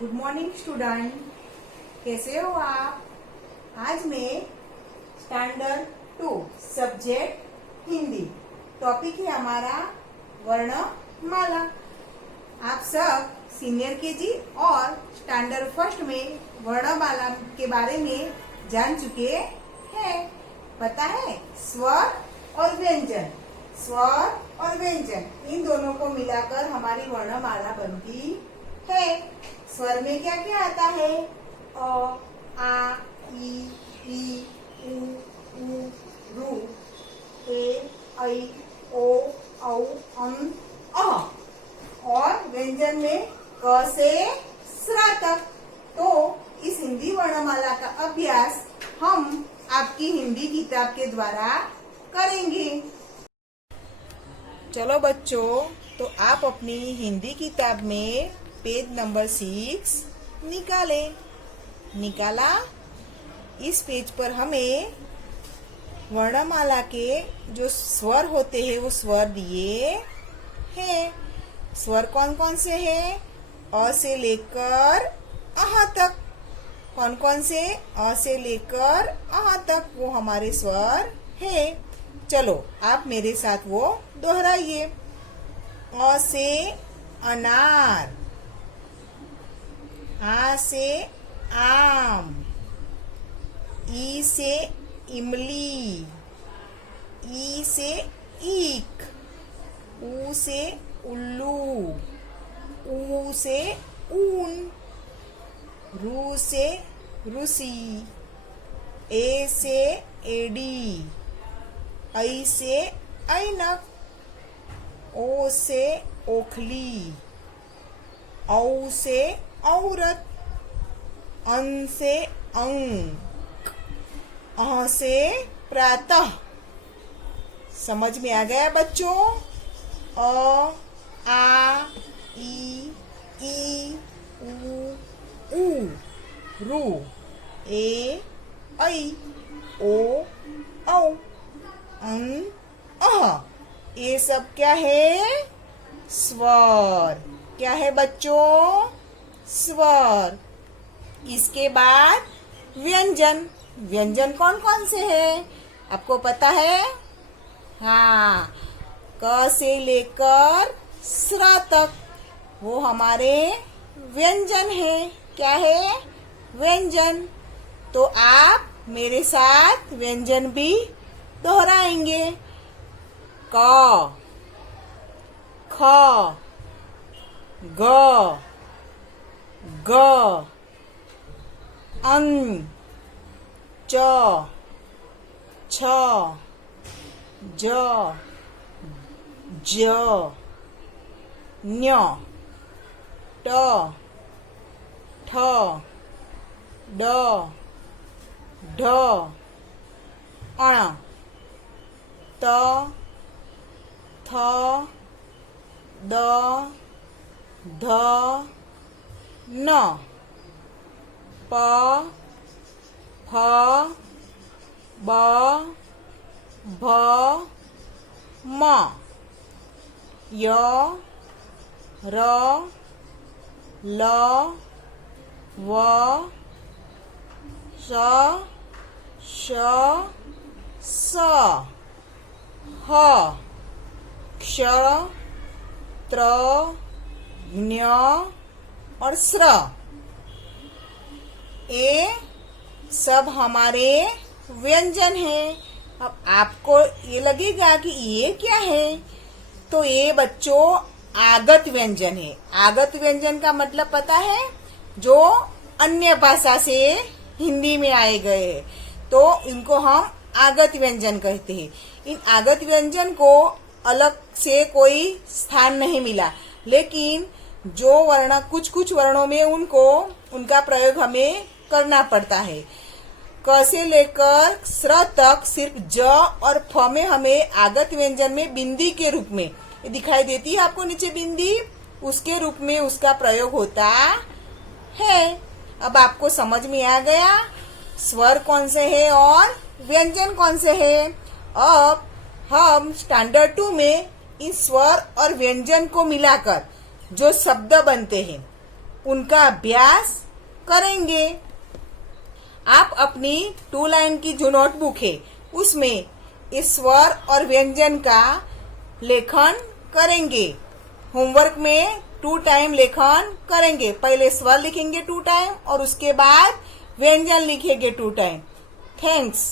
Good morning student, कैसे हो आप। आज मैं स्टैंडर्ड 2 सब्जेक्ट हिंदी, टॉपिक है हमारा वर्णमाला। आप सब सीनियर केजी और स्टैंडर्ड फर्स्ट में वर्णमाला के बारे में जान चुके हैं। पता है स्वर और व्यंजन, स्वर और व्यंजन इन दोनों को मिलाकर हमारी वर्णमाला बनती है। स्वर में क्या क्या आता है? अ, आ, ई, उ, रू, ए, ऐ, ओ, औ, अ। और व्यंजन में क से स्र तक। तो इस हिंदी वर्णमाला का अभ्यास हम आपकी हिंदी किताब के द्वारा करेंगे। चलो बच्चों, तो आप अपनी हिंदी किताब में पेज नंबर 6 निकाला। इस पेज पर हमें वर्णमाला के जो स्वर होते हैं वो स्वर दिए हैं। स्वर कौन कौन से हैं? अ से लेकर अह तक। कौन कौन से? अ से लेकर अह तक वो हमारे स्वर हैं। चलो आप मेरे साथ वो दोहराइए। अ से अनार, आ से आम, ई से इमली, ई से ईख, ऊ से उल्लू, ऊ से ऊन, रू से रूसी, ए से एडी, ऐ से ऐनक, ओ से ओखली, औ से औरत, अन से अंक, अह से प्रातः। समझ में आ गया बच्चों? अ, आ, ई, उ, रू, ए, ऐ, ओ, औ, अं, अह। ये सब क्या है? स्वर। क्या है बच्चों? स्वर। इसके बाद व्यंजन। व्यंजन कौन कौन से हैं? आपको पता है? हाँ, क से लेकर स्र तक वो हमारे व्यंजन है। क्या है? व्यंजन। तो आप मेरे साथ व्यंजन भी दोहराएंगे। क, ख, ग, ग, अं, च, छ, ज, ज, ञ, ट, ठ, ड, ढ, अण, त, थ, द, ध, न, प, फ, ब, भ, म, य, र, ल, व, श, स, ह, क्ष, त्र, ज्ञ और स्र। ये सब हमारे व्यंजन हैं। अब आपको ये लगेगा कि ये क्या है? तो ये बच्चों आगत व्यंजन है। आगत व्यंजन का मतलब पता है? जो अन्य भाषा से हिंदी में आए गए हैं, तो इनको हम आगत व्यंजन कहते हैं। इन आगत व्यंजन को अलग से कोई स्थान नहीं मिला, लेकिन जो वर्ण कुछ वर्णों में उनका प्रयोग हमें करना पड़ता है। क से लेकर स्र तक सिर्फ ज और फ में हमें आगत व्यंजन में बिंदी के रूप में दिखाई देती है। आपको नीचे बिंदी, उसके रूप में उसका प्रयोग होता है। अब आपको समझ में आ गया स्वर कौन से है और व्यंजन कौन से है। अब हम स्टैंडर्ड 2 में इन स्वर और व्यंजन को मिलाकर जो शब्द बनते हैं उनका अभ्यास करेंगे। आप अपनी 2 लाइन की जो नोटबुक है उसमें इस स्वर और व्यंजन का लेखन करेंगे। होमवर्क में 2 टाइम लेखन करेंगे। पहले स्वर लिखेंगे 2 टाइम और उसके बाद व्यंजन लिखेंगे 2 टाइम। थैंक्स।